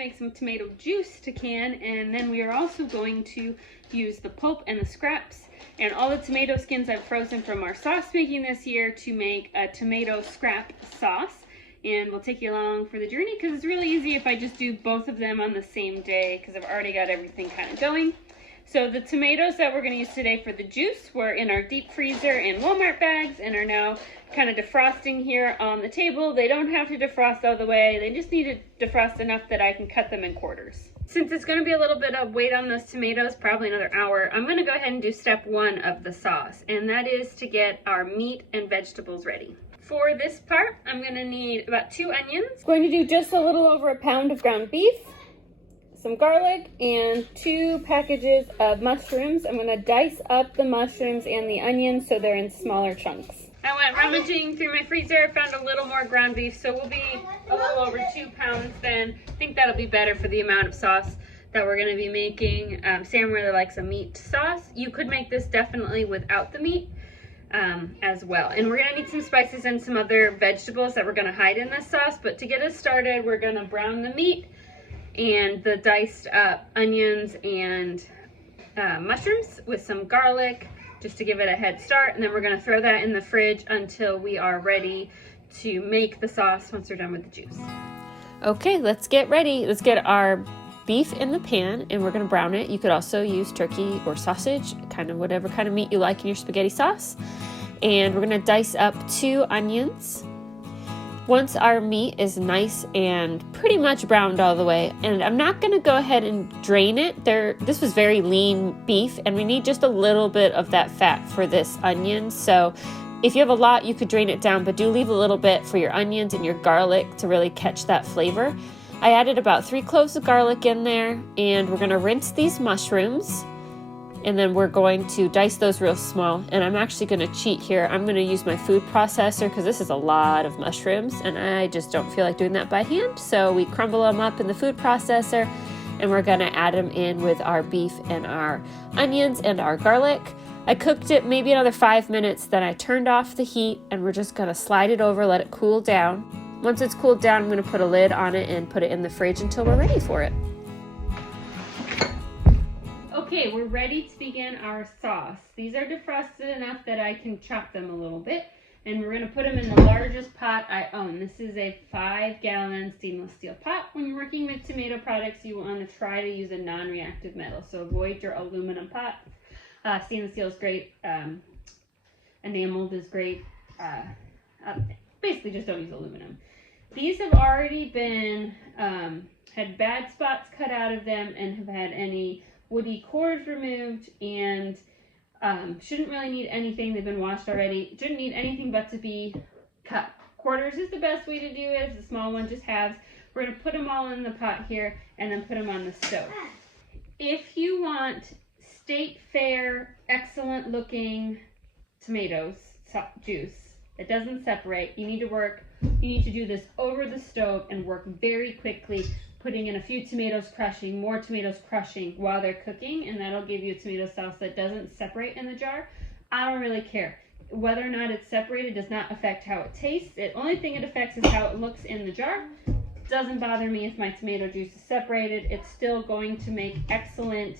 make some tomato juice to can, and then we are also going to use the pulp and the scraps and all the tomato skins I've frozen from our sauce making this year to make a tomato scrap sauce. And we'll take you along for the journey because it's really easy if I just do both of them on the same day because I've already got everything kind of going. So the tomatoes that we're going to use today for the juice were in our deep freezer in Walmart bags and are now kind of defrosting here on the table. They don't have to defrost all the way. They just need to defrost enough that I can cut them in quarters. Since it's going to be a little bit of weight on those tomatoes, probably another hour, I'm going to go ahead and do step one of the sauce, and that is to get our meat and vegetables ready. For this part, I'm going to need about 2 onions. I'm going to do just a little over a pound of ground beef, some garlic, and 2 packages of mushrooms. I'm going to dice up the mushrooms and the onions so they're in smaller chunks. I went rummaging through my freezer, found a little more ground beef, so we'll be a little over 2 pounds then. I think that'll be better for the amount of sauce that we're going to be making. Sam really likes a meat sauce. You could make this definitely without the meat as well. And we're going to need some spices and some other vegetables that we're going to hide in this sauce, but to get us started, we're going to brown the meat and the diced up onions and mushrooms with some garlic, just to give it a head start, and then we're going to throw that in the fridge until we are ready to make the sauce once we're done with the juice. Okay, let's get ready. Let's get our beef in the pan and we're going to brown it. You could also use turkey or sausage, kind of whatever kind of meat you like in your spaghetti sauce. And we're going to dice up 2 onions. Once our meat is nice and pretty much browned all the way, and I'm not going to go ahead and drain it. This was very lean beef, and we need just a little bit of that fat for this onion. So if you have a lot, you could drain it down, but do leave a little bit for your onions and your garlic to really catch that flavor. I added about 3 cloves of garlic in there, and we're going to rinse these mushrooms. And then we're going to dice those real small. And I'm actually going to cheat here. I'm going to use my food processor because this is a lot of mushrooms and I just don't feel like doing that by hand. So we crumble them up in the food processor and we're going to add them in with our beef and our onions and our garlic. I cooked it maybe another 5 minutes, then I turned off the heat and we're just going to slide it over, let it cool down. Once it's cooled down, I'm going to put a lid on it and put it in the fridge until we're ready for it. Okay, we're ready to begin our sauce. These are defrosted enough that I can chop them a little bit, and we're going to put them in the largest pot I own. This is a 5-gallon stainless steel pot. When you're working with tomato products, you want to try to use a non-reactive metal, so avoid your aluminum pot. Stainless steel is great. Enameled is great. Basically, just don't use aluminum. These have already been, had bad spots cut out of them and have had any woody cores removed and shouldn't really need anything. They've been washed already. Shouldn't need anything but to be cut. Quarters is the best way to do it. It's a small one, just halves. We're going to put them all in the pot here and then put them on the stove. If you want state fair, excellent looking tomatoes juice that doesn't separate, you need to do this over the stove and work very quickly, putting in a few tomatoes crushing, more tomatoes crushing while they're cooking, and that'll give you a tomato sauce that doesn't separate in the jar. I don't really care. Whether or not it's separated does not affect how it tastes. The only thing it affects is how it looks in the jar. Doesn't bother me if my tomato juice is separated. It's still going to make excellent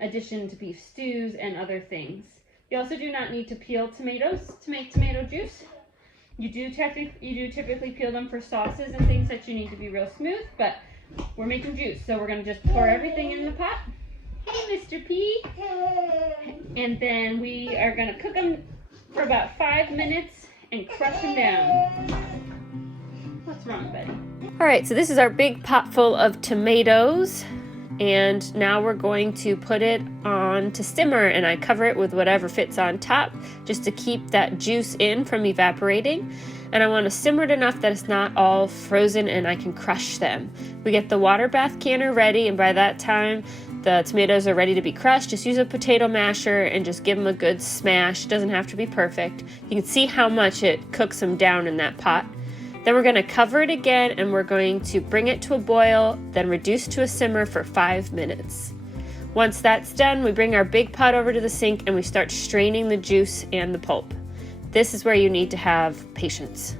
addition to beef stews and other things. You also do not need to peel tomatoes to make tomato juice. You do typically peel them for sauces and things that you need to be real smooth, but we're making juice, so we're going to just pour everything in the pot. Hey, Mr. P. And then we are going to cook them for about 5 minutes and crush them down. What's wrong, Betty? All right, so this is our big pot full of tomatoes. And now we're going to put it on to simmer, and I cover it with whatever fits on top just to keep that juice in from evaporating. And I want to simmer it enough that it's not all frozen and I can crush them. We get the water bath canner ready, and by that time the tomatoes are ready to be crushed. Just use a potato masher and just give them a good smash. It doesn't have to be perfect. You can see how much it cooks them down in that pot. Then we're going to cover it again and we're going to bring it to a boil, then reduce to a simmer for 5 minutes. Once that's done, we bring our big pot over to the sink and we start straining the juice and the pulp. This is where you need to have patience.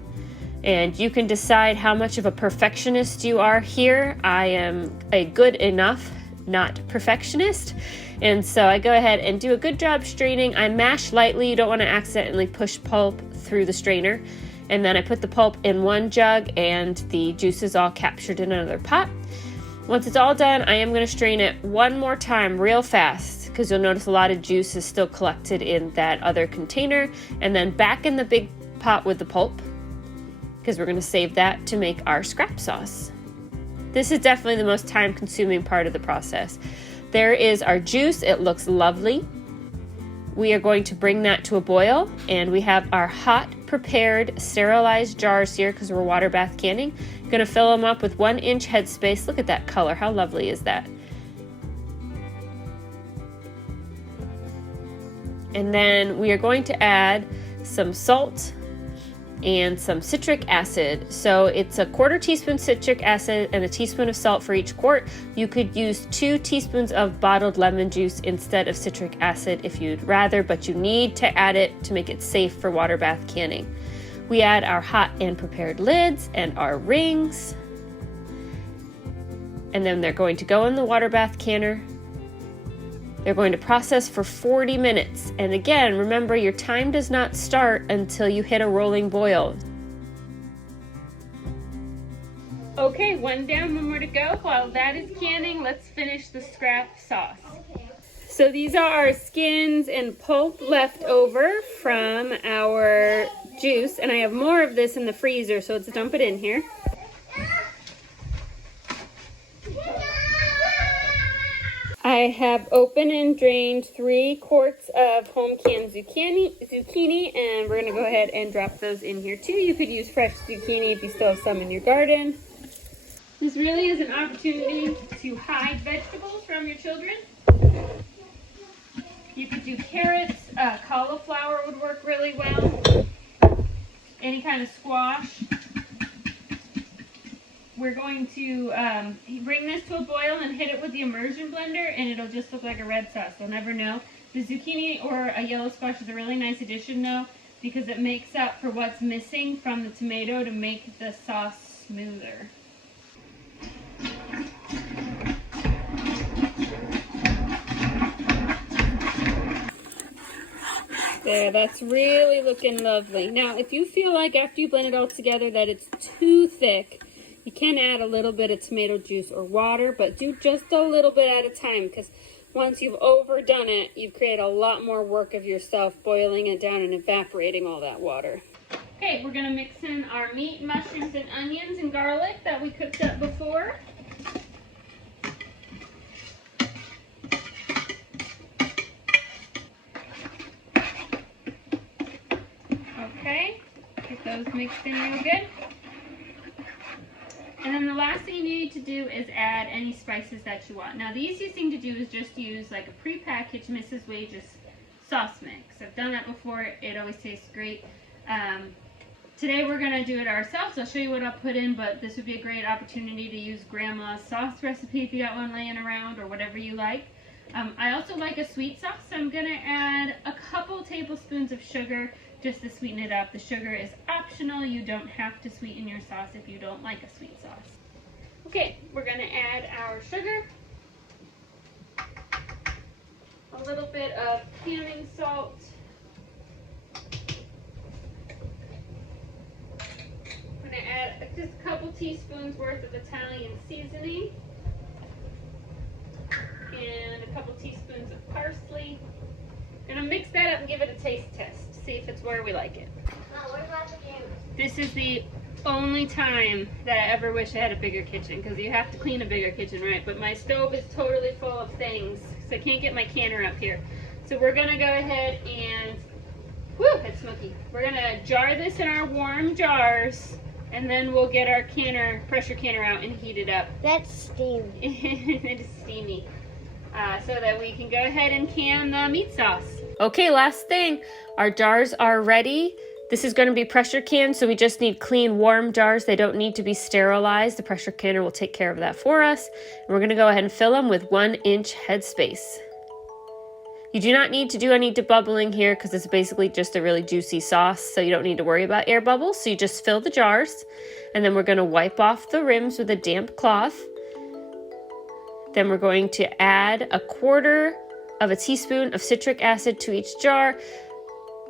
And you can decide how much of a perfectionist you are here. I am a good enough, not perfectionist. And so I go ahead and do a good job straining. I mash lightly. You don't want to accidentally push pulp through the strainer. And then I put the pulp in one jug and the juice is all captured in another pot. Once it's all done, I am going to strain it one more time real fast because you'll notice a lot of juice is still collected in that other container. And then back in the big pot with the pulp, because we're going to save that to make our scrap sauce. This is definitely the most time-consuming part of the process. There is our juice. It looks lovely. We are going to bring that to a boil, and we have our hot, prepared, sterilized jars here because we're water bath canning. Going to fill them up with 1-inch headspace. Look at that color. How lovely is that? And then we are going to add some salt and some citric acid. So it's a 1/4 teaspoon citric acid and a teaspoon of salt for each quart. You could use 2 teaspoons of bottled lemon juice instead of citric acid if you'd rather, but you need to add it to make it safe for water bath canning. We add our hot and prepared lids and our rings. And then they're going to go in the water bath canner. They're going to process for 40 minutes. And again, remember your time does not start until you hit a rolling boil. Okay, one down, one more to go. While that is canning, let's finish the scrap sauce. So these are our skins and pulp left over from our juice. And I have more of this in the freezer, so let's dump it in here. I have opened and drained 3 quarts of home canned zucchini, and we're going to go ahead and drop those in here too. You could use fresh zucchini if you still have some in your garden. This really is an opportunity to hide vegetables from your children. You could do carrots, cauliflower would work really well, any kind of squash. We're going to bring this to a boil and hit it with the immersion blender, and it'll just look like a red sauce. You'll never know. The zucchini or a yellow squash is a really nice addition though, because it makes up for what's missing from the tomato to make the sauce smoother. There, that's really looking lovely. Now, if you feel like after you blend it all together that it's too thick, you can add a little bit of tomato juice or water, but do just a little bit at a time, because once you've overdone it, you've created a lot more work of yourself boiling it down and evaporating all that water. Okay, we're going to mix in our meat, mushrooms, and onions and garlic that we cooked up before. Okay, get those mixed in real good. And then the last thing you need to do is add any spices that you want. Now the easiest thing to do is just use like a pre-packaged Mrs. Wage's sauce mix. I've done that before. It always tastes great. Today we're going to do it ourselves. I'll show you what I'll put in, but this would be a great opportunity to use grandma's sauce recipe if you got one laying around, or whatever you like. I also like a sweet sauce, so I'm going to add a couple tablespoons of sugar just to sweeten it up. The sugar is optional. You don't have to sweeten your sauce if you don't like a sweet sauce. Okay, we're going to add our sugar, a little bit of canning salt, I'm going to add just a couple teaspoons worth of Italian seasoning, and a couple teaspoons of parsley. I'm going to mix that up and give it a taste test to see if it's where we like it. What about the cameras? This is the only time that I ever wish I had a bigger kitchen, because you have to clean a bigger kitchen, right? But my stove is totally full of things, so I can't get my canner up here. So we're going to go ahead and, whew, it's smoky. We're going to jar this in our warm jars, and then we'll get our canner, pressure canner out and heat it up. That's steamy. It is steamy. So that we can go ahead and can the meat sauce. Okay, last thing. Our jars are ready. This is going to be pressure canned, so we just need clean, warm jars. They don't need to be sterilized. The pressure canner will take care of that for us. And we're going to go ahead and fill them with 1-inch headspace. You do not need to do any debubbling here because it's basically just a really juicy sauce, so you don't need to worry about air bubbles. So you just fill the jars, and then we're going to wipe off the rims with a damp cloth. Then we're going to add 1/4 teaspoon of citric acid to each jar.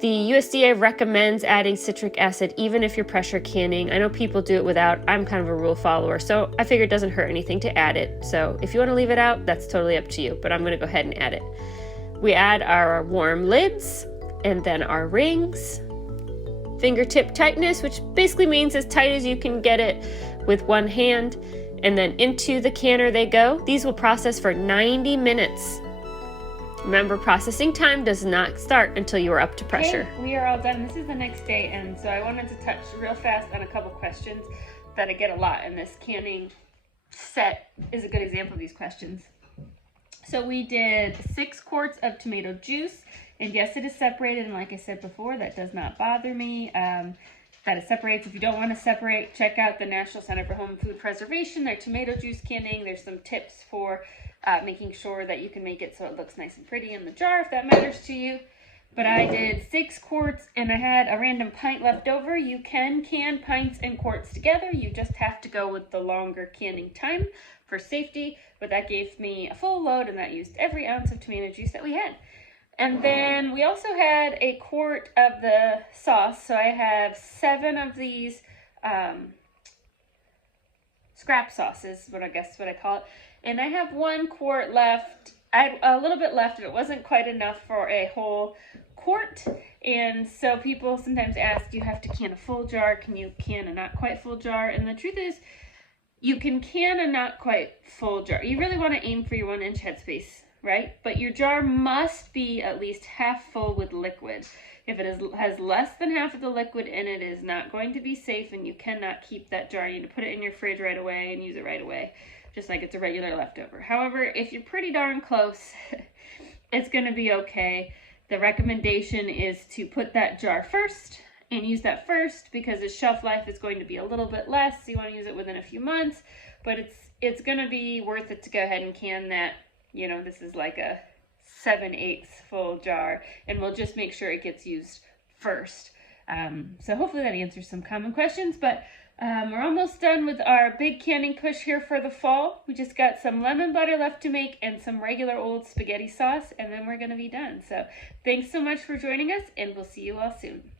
The USDA recommends adding citric acid even if you're pressure canning. I know people do it without. I'm kind of a rule follower, so I figure it doesn't hurt anything to add it. So if you want to leave it out, that's totally up to you, but I'm going to go ahead and add it. We add our warm lids and then our rings. Fingertip tightness, which basically means as tight as you can get it with one hand. And then into the canner they go. These will process for 90 minutes. Remember, processing time does not start until you are up to pressure. Okay, we are all done. This is the next day, and so I wanted to touch real fast on a couple questions that I get a lot, and this canning set is a good example of these questions. So we did 6 quarts of tomato juice, and yes, it is separated, and like I said before, that does not bother me. That it separates. If you don't want to separate, check out the National Center for Home and Food Preservation, their tomato juice canning. There's some tips for making sure that you can make it so it looks nice and pretty in the jar, if that matters to you. But I did 6 quarts, and I had a random pint left over. You can can pints and quarts together. You just have to go with the longer canning time for safety. But that gave me a full load, and that used every ounce of tomato juice that we had. And then we also had 1 quart of the sauce. So I have 7 of these scrap sauces, what I call it. And I have 1 quart left. I had a little bit left. It wasn't quite enough for a whole quart. And so people sometimes ask, do you have to can a full jar? Can you can a not quite full jar? And the truth is, you can can a not quite full jar. You really want to aim for your 1-inch headspace, right? But your jar must be at least half full with liquid. If it has less than half of the liquid in it, it is not going to be safe, and you cannot keep that jar. You need to put it in your fridge right away and use it right away, just like it's a regular leftover. However, if you're pretty darn close, it's going to be okay. The recommendation is to put that jar first and use that first because its shelf life is going to be a little bit less. So you want to use it within a few months, but it's going to be worth it to go ahead and can that. You know, this is like a 7/8 full jar, and we'll just make sure it gets used first. So hopefully that answers some common questions, but we're almost done with our big canning push here for the fall. We just got some lemon butter left to make and some regular old spaghetti sauce, and then we're going to be done. So thanks so much for joining us, and we'll see you all soon.